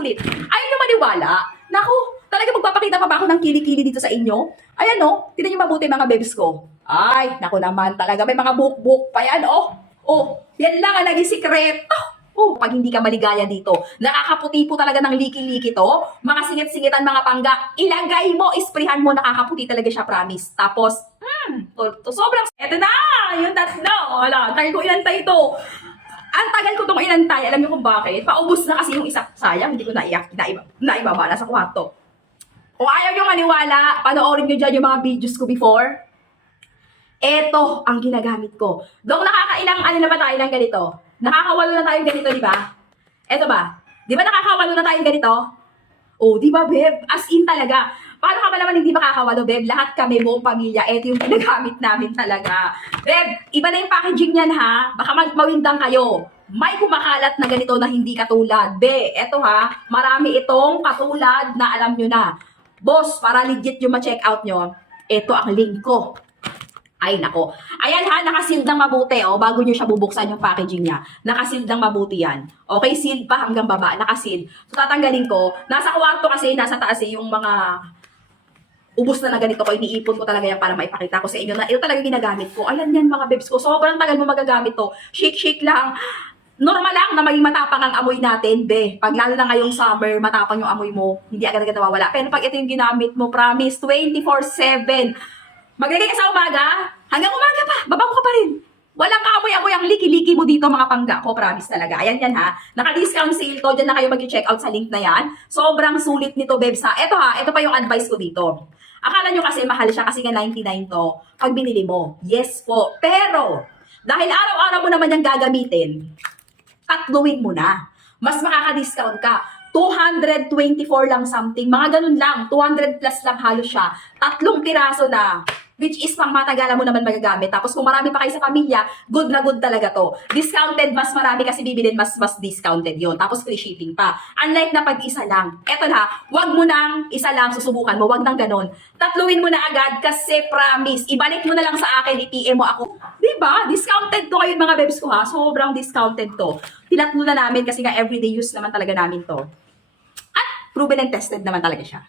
sulit. Ayaw nyo maniwala. Naku, talaga magpapakita pa ba ako ng kili-kili dito sa inyo? Ayan o, tignan nyo mabuti mga bebs ko. Ay, naku naman talaga, may mga buhok-buhok pa yan oh. Oh, yan lang ang naging sikreto. Oh, pag hindi ka maligaya dito, nakakaputi po talaga ng liki-liki to. Mga singit-singitan, mga pangga, ilagay mo, isprihan mo, nakakaputi talaga siya, promise. Tapos, to sobrang, eto na, yung tatlo. Wala, tagal ko inantay ito. Ang tagal ko itong inantay, alam niyo kung bakit? Paubos na kasi yung isa. Sayang, hindi ko naibaba na sa kwarto. Kung ayaw nyo maniwala, panoorin nyo dyan yung mga videos ko before. Eto ang ginagamit ko. Dong nakakailang ano na ba tayo ng ganito? Nakakawalo na tayong ganito, di ba? Eto ba? Di ba nakakawalo na tayong ganito? Oh, di ba, Beb? As in talaga. Paano ka ba naman hindi makakawalo, Beb? Lahat kami, buong pamilya. Eto yung ginagamit namin talaga. Beb, iba na yung packaging yan, ha? Baka mawindang kayo. May kumakalat na ganito na hindi katulad. Be, eto ha, marami itong katulad na alam nyo na. Boss, para legit yung ma-check out nyo, eto ang link ko. Ay, nako. Ayan ha, nakasealed ng mabuti, oh, bago nyo siya bubuksan yung packaging niya. Nakasealed ng mabuti yan. Okay, sealed pa hanggang baba, nakasealed. So, tatanggalin ko. Nasa kwarto kasi, nasa taas yung mga ubos na ganito ko, iniipon ko talaga yan para maipakita ko sa inyo na ito talaga ginagamit ko. Ayan yan mga bebs ko, sobrang tagal mo magagamit to. Shake lang. Normal lang na maging matapang ang amoy natin, be. Pag lalo na ngayong summer, matapang yung amoy mo, hindi agad-agad nawawala. Pero pag ito yung ginamit mo, promise, 24/7. Maglagay ka sa umaga, hanggang umaga pa, babago ka pa rin. Walang kaamoy-amoy ang liki-liki mo dito mga pangga ko, promise talaga. Ayan yan ha, naka-discount sale to, dyan na kayo mag-check out sa link na yan. Sobrang sulit nito, bebs ha. Ito ha, ito pa yung advice ko dito. Akala nyo kasi mahal siya kasi nga 99 to, pag binili mo. Yes po, pero dahil araw-araw mo naman yung gagamitin, tatluin mo na. Mas makaka-discount ka. 224 lang something. Mga ganun lang. 200 plus lang halos siya. 3 piraso na. Which is pang matagalan mo naman magagamit. Tapos kung marami pa kayo sa pamilya, good na good talaga to. Discounted, mas marami kasi bibilin, mas discounted yon. Tapos free shipping pa. Unlike na pag isa lang. Eto na, wag mo nang isa lang susubukan mo. Wag nang ganon. Tatluin mo na agad kasi promise. Ibalik mo na lang sa akin, i-PM mo ako. Diba? Discounted to kayo mga bebs ko ha. Sobrang discounted to. Tinatlo na namin kasi nga everyday use naman talaga namin to. At proven and tested naman talaga siya.